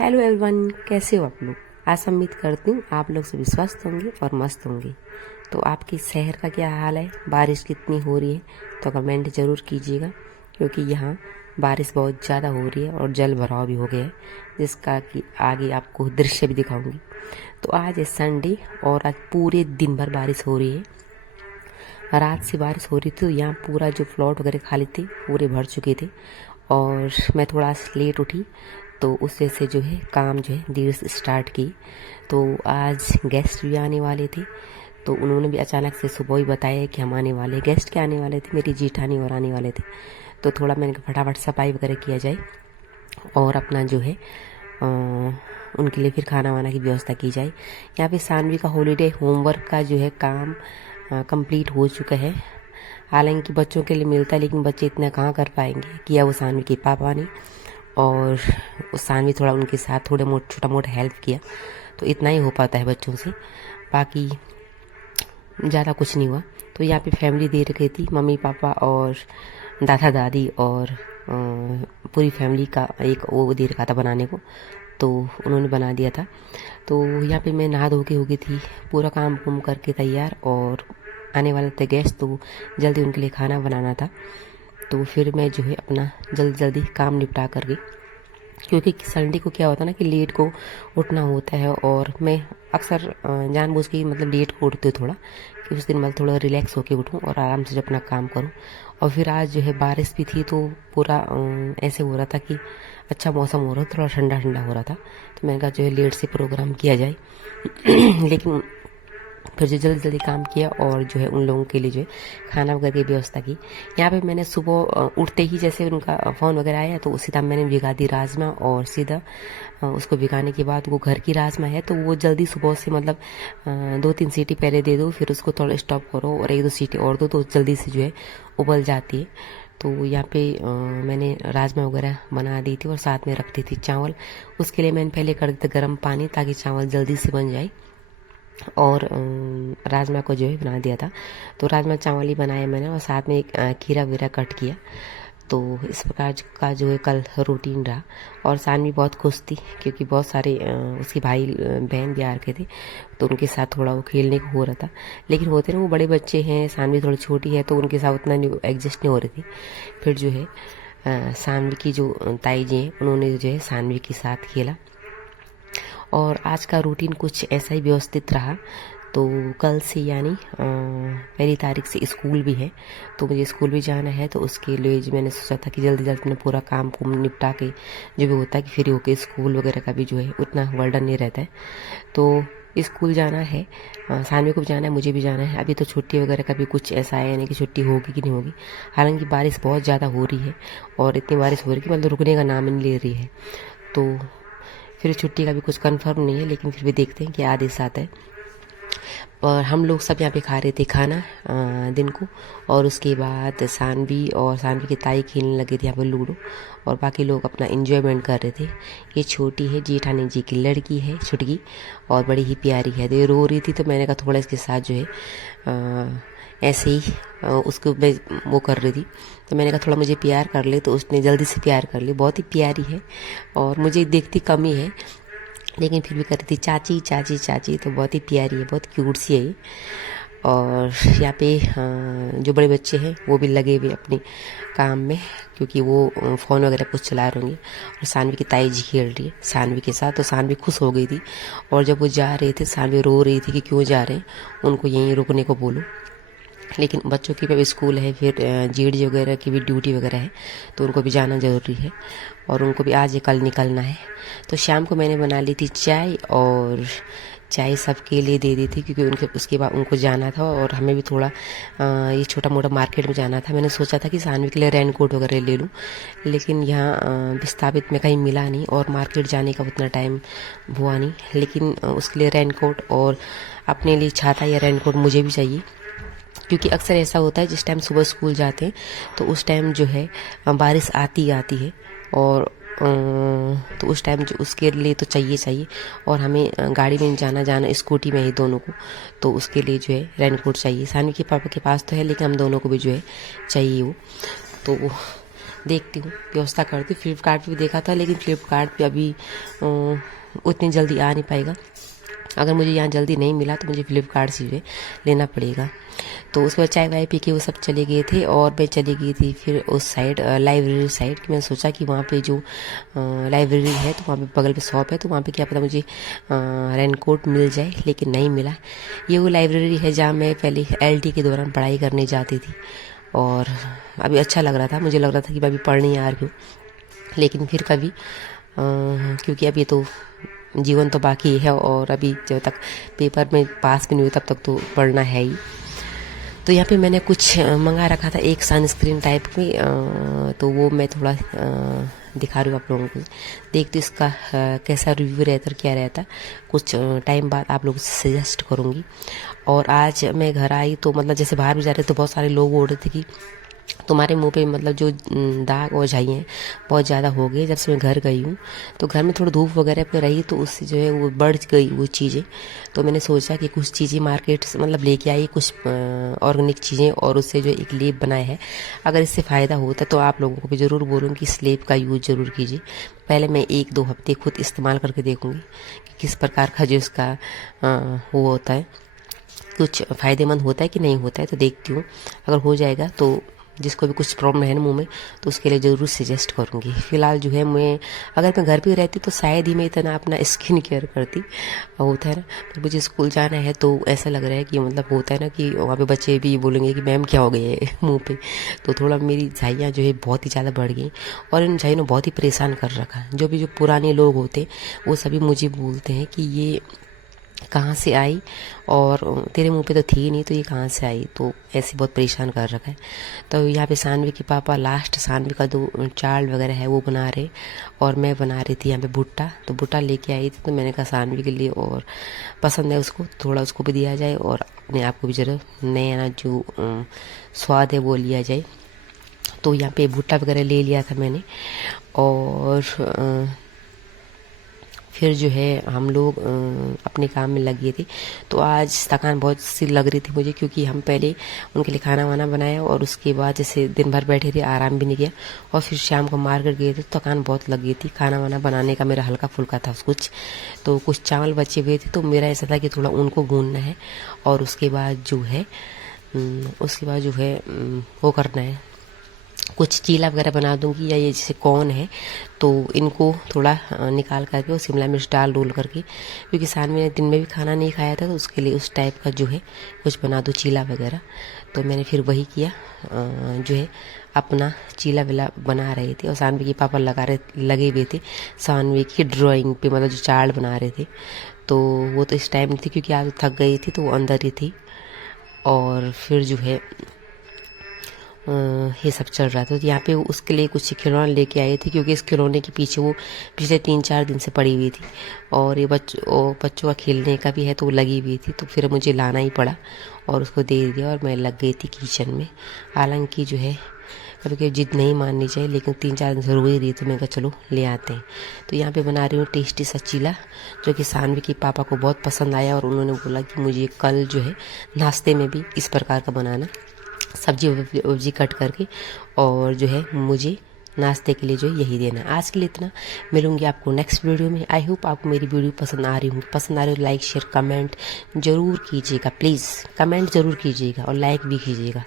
Hello everyone, कैसे हो आप लोग। आशा उम्मीद करती हूँ आप लोग सभी स्वस्थ होंगे और मस्त होंगे। तो आपके शहर का क्या हाल है, बारिश कितनी हो रही है, तो कमेंट ज़रूर कीजिएगा। क्योंकि यहाँ बारिश बहुत ज़्यादा हो रही है और जल भराव भी हो गया है, जिसका कि आगे आपको दृश्य भी दिखाऊंगी। तो आज है संडे और आज पूरे दिन भर बारिश हो रही है। रात से बारिश हो रही थी, तो यहाँ पूरा जो प्लॉट वगैरह खाली थे पूरे भर चुके थे। और मैं थोड़ा लेट उठी, तो उस वजह से जो है काम जो है देर से स्टार्ट की। तो आज गेस्ट भी आने वाले थे, तो उन्होंने भी अचानक से सुबह ही बताया कि हम आने वाले। गेस्ट क्या आने वाले थे, मेरी जेठानी और आने वाले थे। तो थोड़ा मैंने कहा फटाफट सफाई वगैरह किया जाए और अपना जो है उनके लिए फिर खाना वाना की व्यवस्था की जाए। यहाँ पे सानवी का हॉलीडे होमवर्क का जो है काम कंप्लीट हो चुका है। हालांकि बच्चों के लिए मिलता है, लेकिन बच्चे इतना कहाँ कर पाएंगे। किया वो सानवी के पापा ने, और उस सानवी थोड़ा उनके साथ थोड़े छोटा मोटा हेल्प किया। तो इतना ही हो पाता है बच्चों से, बाकी ज़्यादा कुछ नहीं हुआ। तो यहाँ पे फैमिली दे रखी थी, मम्मी पापा और दादा दादी और पूरी फैमिली का एक वो दे रखा था बनाने को, तो उन्होंने बना दिया था। तो यहाँ पे मैं नहा धो के हो गई थी, पूरा काम कुम करके तैयार, और आने वाले थे गेस्ट, तो जल्दी उनके लिए खाना बनाना था। तो फिर मैं जो है अपना जल्दी जल्दी काम निपटा कर गई। क्योंकि संडे को क्या होता है ना कि लेट को उठना होता है, और मैं अक्सर जानबूझ के मतलब लेट को उठती हूँ थोड़ा, कि उस दिन मैं थोड़ा रिलैक्स होके उठूँ और आराम से जो अपना काम करूँ। और फिर आज जो है बारिश भी थी, तो पूरा ऐसे हो रहा था कि अच्छा मौसम हो रहा था, थोड़ा ठंडा ठंडा हो रहा था। तो मैंने कहा जो है लेट से प्रोग्राम किया जाए लेकिन फिर जो जल्दी जल्दी काम किया और जो है उन लोगों के लिए जो है खाना वगैरह की व्यवस्था की। यहाँ पे मैंने सुबह उठते ही जैसे उनका फ़ोन वगैरह आया, तो सीधा मैंने भिगा दी राजमा, और सीधा उसको भिगाने के बाद वो घर की राजमा है, तो वो जल्दी सुबह से मतलब 2-3 सीटी पहले दे दो, फिर उसको थोड़ा स्टॉप करो और 1-2 सीटी और दो, तो जल्दी से जो है उबल जाती है। तो यहाँ पे मैंने राजमा वगैरह बना दी थी और साथ में रखती थी चावल। उसके लिए मैंने पहले कर दिया गर्म पानी, ताकि चावल जल्दी से बन जाए। और राजमा को जो है बना दिया था। तो राजमा चावल ही बनाया मैंने, और साथ में एक खीरा वीरा कट किया। तो इस प्रकार का जो है कल रूटीन रहा। और सानवी बहुत खुश थी, क्योंकि बहुत सारे उसके भाई बहन भी आ रखे थे, तो उनके साथ थोड़ा वो खेलने को हो रहा था। लेकिन होते ना वो बड़े बच्चे हैं, सानवी थोड़ी छोटी है, तो उनके साथ उतना एडजस्ट नहीं हो रही थी। फिर जो है सानवी की जो ताई जी हैं, उन्होंने जो है सानवी के साथ खेला। और आज का रूटीन कुछ ऐसा ही व्यवस्थित रहा। तो कल से यानी 1 तारीख से स्कूल भी है, तो मुझे स्कूल भी जाना है। तो उसके लिए जो मैंने सोचा था कि जल्दी जल्दी में पूरा काम को निपटा के जो भी होता है कि फ्री होके स्कूल वगैरह का भी जो है उतना बर्डन नहीं रहता है। तो स्कूल जाना है, सानवी को भी जाना है, मुझे भी जाना है। अभी तो छुट्टी वगैरह का भी कुछ ऐसा है नहीं कि छुट्टी होगी कि नहीं होगी। हालांकि बारिश बहुत ज़्यादा हो रही है, और इतनी बारिश हो रही है कि मतलब रुकने का नाम ही नहीं ले रही है। तो फिर छुट्टी का भी कुछ कंफर्म नहीं है, लेकिन फिर भी देखते हैं कि आदेश आता है। और हम लोग सब यहाँ पे खा रहे थे खाना दिन को, और उसके बाद सानवी और सानवी की ताई खेलने लगे थे यहाँ पर लूडो, और बाकी लोग अपना एंजॉयमेंट कर रहे थे। ये छोटी है जेठानी जी की लड़की है, छुटकी, और बड़ी ही प्यारी है। तो ये रो रही थी, तो मैंने कहा थोड़ा इसके साथ जो है ऐसे ही उसको मैं वो कर रही थी, तो मैंने कहा थोड़ा मुझे प्यार कर ले, तो उसने जल्दी से प्यार कर ली। बहुत ही प्यारी है, और मुझे देखती कम ही है, लेकिन फिर भी कर रही थी चाची चाची चाची। तो बहुत ही प्यारी है, बहुत क्यूट सी है ये। और यहाँ पे जो बड़े बच्चे हैं वो भी लगे हुए अपने काम में, क्योंकि वो फ़ोन वगैरह कुछ चला रहे होंगे। और सानवी की ताई जी खेल रही है सानवी के साथ, तो सानवी खुश हो गई थी। और जब वो जा रहे थे, सानवी रो रही थी कि क्यों जा रहे हैं, उनको यहीं रुकने को बोलो। लेकिन बच्चों की भी स्कूल है, फिर जीडी वगैरह की भी ड्यूटी वगैरह है, तो उनको भी जाना ज़रूरी है, और उनको भी आज या कल निकलना है। तो शाम को मैंने बना ली थी चाय, और चाय सबके लिए दे दी थी, क्योंकि उनके उसके बाद उनको जाना था, और हमें भी थोड़ा ये छोटा मोटा मार्केट में जाना था। मैंने सोचा था कि सानवी के लिए रेन कोट वगैरह ले लूँ, लेकिन यहाँ विस्थापित में कहीं मिला नहीं, और मार्केट जाने का उतना टाइम हुआ नहीं। लेकिन उसके लिए रेन कोट और अपने लिए छाता या रेन कोट मुझे भी चाहिए, क्योंकि अक्सर ऐसा होता है जिस टाइम सुबह स्कूल जाते हैं, तो उस टाइम जो है बारिश आती आती है, और तो उस टाइम जो उसके लिए तो चाहिए चाहिए। और हमें गाड़ी में जाना स्कूटी में ही दोनों को, तो उसके लिए जो है रेनकोट चाहिए। सानवी के पापा के पास तो है, लेकिन हम दोनों को भी जो है चाहिए वो। तो देखती हूँ, व्यवस्था करती हूँ। फ्लिपकार्ट पे भी देखा था, लेकिन फ्लिपकार्ट पे अभी उतनी जल्दी आ नहीं पाएगा। अगर मुझे यहाँ जल्दी नहीं मिला तो मुझे फ्लिपकार्ट से जो है लेना पड़ेगा। तो उसके बाद चाय वाय पी के वो सब चले गए थे और मैं चली गई थी फिर उस साइड, लाइब्रेरी साइड। मैंने सोचा कि वहाँ पे जो लाइब्रेरी है तो वहाँ पे बगल पे शॉप है, तो वहाँ पे क्या पता मुझे रेनकोट मिल जाए, लेकिन नहीं मिला। ये वो लाइब्रेरी है जहाँ मैं पहले LT के दौरान पढ़ाई करने जाती थी, और अभी अच्छा लग रहा था, मुझे लग रहा था कि मैं अभी पढ़ नहीं आ रही हूँ, लेकिन फिर कभी क्योंकि अब ये तो जीवन तो बाकी है, और अभी जब तक पेपर में पास भी नहीं हुई तब तक तो पढ़ना है ही। तो यहाँ पे मैंने कुछ मंगा रखा था, एक सनस्क्रीन टाइप की, तो वो मैं थोड़ा दिखा रही हूँ आप लोगों को। देखती हूँ इसका कैसा रिव्यू रहता, क्या रहता, कुछ टाइम बाद आप लोगों से सजेस्ट करूँगी। और आज मैं घर आई तो मतलब जैसे बाहर भी जा रहे तो बहुत सारे लोग बोल रहे थे कि तुम्हारे मुंह पे मतलब जो दाग और झाई हैं बहुत ज़्यादा हो गए। जब से मैं घर गई हूँ तो घर में थोड़ी धूप वगैरह पे रही तो उससे जो है वो बढ़ गई वो चीज़ें। तो मैंने सोचा कि कुछ चीज़ें मार्केट से मतलब लेके आई, कुछ ऑर्गेनिक चीज़ें, और उससे जो एक लेप बनाया है। अगर इससे फ़ायदा होता तो आप लोगों को भी ज़रूर बोलूँगी कि इस लेप का यूज़ ज़रूर कीजिए। पहले मैं 1-2 हफ्ते खुद इस्तेमाल करके देखूँगी कि किस प्रकार का जो इसका वो होता है, कुछ फ़ायदेमंद होता है कि नहीं होता है। तो देखती हूँ, अगर हो जाएगा तो जिसको भी कुछ प्रॉब्लम है ना मुंह में तो उसके लिए ज़रूर सजेस्ट करूँगी। फ़िलहाल जो है मैं अगर मैं घर पे रहती तो शायद ही मैं इतना अपना स्किन केयर करती, होता है ना। पर मुझे स्कूल जाना है तो ऐसा लग रहा है कि मतलब होता है ना कि वहाँ पे बच्चे भी बोलेंगे कि मैम क्या हो गया है मुँह पे। तो थोड़ा मेरी झाइयाँ जो है बहुत ही ज़्यादा बढ़ गई, और इन झाइयों ने बहुत ही परेशान कर रखा है। जो पुराने लोग होते वो सभी मुझे बोलते हैं कि ये कहाँ से आई, और तेरे मुंह पे तो थी नहीं तो ये कहाँ से आई। तो ऐसे बहुत परेशान कर रखा है। तो यहाँ पे सानवी के पापा लास्ट सानवी का 2 चार्ट वगैरह है वो बना रहे, और मैं बना रही थी यहाँ पे भुट्टा। तो भुट्टा लेके आई थी, तो मैंने कहा सानवी के लिए और पसंद है उसको, थोड़ा उसको भी दिया जाए और अपने आप को भी जरा नया जो स्वाद है वो लिया जाए। तो यहाँ पे भुट्टा वगैरह ले लिया था मैंने, और फिर जो है हम लोग अपने काम में लग गए थे। तो आज थकान बहुत सी लग रही थी मुझे, क्योंकि हम पहले उनके लिए खाना वाना बनाया और उसके बाद जैसे दिन भर बैठे थे, आराम भी नहीं किया, और फिर शाम को मार्केट गए थे। तो थकान बहुत लग गई थी। खाना वाना बनाने का मेरा हल्का फुल्का था कुछ, तो कुछ चावल बचे हुए थे। तो मेरा ऐसा था कि थोड़ा उनको भूनना है, और उसके बाद जो है वो करना है, कुछ चीला वगैरह बना दूंगी, या ये जैसे कॉर्न है तो इनको थोड़ा निकाल करके और शिमला मिर्च डाल डोल करके, क्योंकि सानवी ने दिन में भी खाना नहीं खाया था तो उसके लिए उस टाइप का जो है कुछ बना दो चीला वगैरह। तो मैंने फिर वही किया, जो है अपना चीला विला बना रहे थे, और सानवी के पापा लगे हुए थे सानवी की ड्राइंग पे, मतलब जो चार्ट बना रहे थे। तो वो तो इस टाइम नहीं थी क्योंकि आज थक गई थी तो वो अंदर ही थी। और फिर जो है ये सब चल रहा था। तो यहाँ पे उसके लिए कुछ खिलौना लेके आए थे, क्योंकि इस खिलौने के पीछे वो पिछले 3-4 दिन से पड़ी हुई थी, और ये बच्चों का खेलने का भी है तो वो लगी हुई थी। तो फिर मुझे लाना ही पड़ा और उसको दे दिया, और मैं लग गई थी किचन में। हालांकि जो है कभी कभी जिद नहीं माननी चाहिए, लेकिन 3-4 दिन से रो ही रही तो मैं कहा चलो ले आते हैं। तो यहाँ पे बना रही हूँ टेस्टी सा चीला, जो कि सानवी के पापा को बहुत पसंद आया, और उन्होंने बोला कि मुझे कल जो है नाश्ते में भी इस प्रकार का बनाना, सब्जी वब्जी कट करके, और जो है मुझे नाश्ते के लिए जो यही देना। आज के लिए इतना, मिलूंगी आपको नेक्स्ट वीडियो में। आई होप आपको मेरी वीडियो पसंद आ रही हो। लाइक शेयर कमेंट जरूर कीजिएगा, प्लीज़ कमेंट जरूर कीजिएगा और लाइक भी कीजिएगा।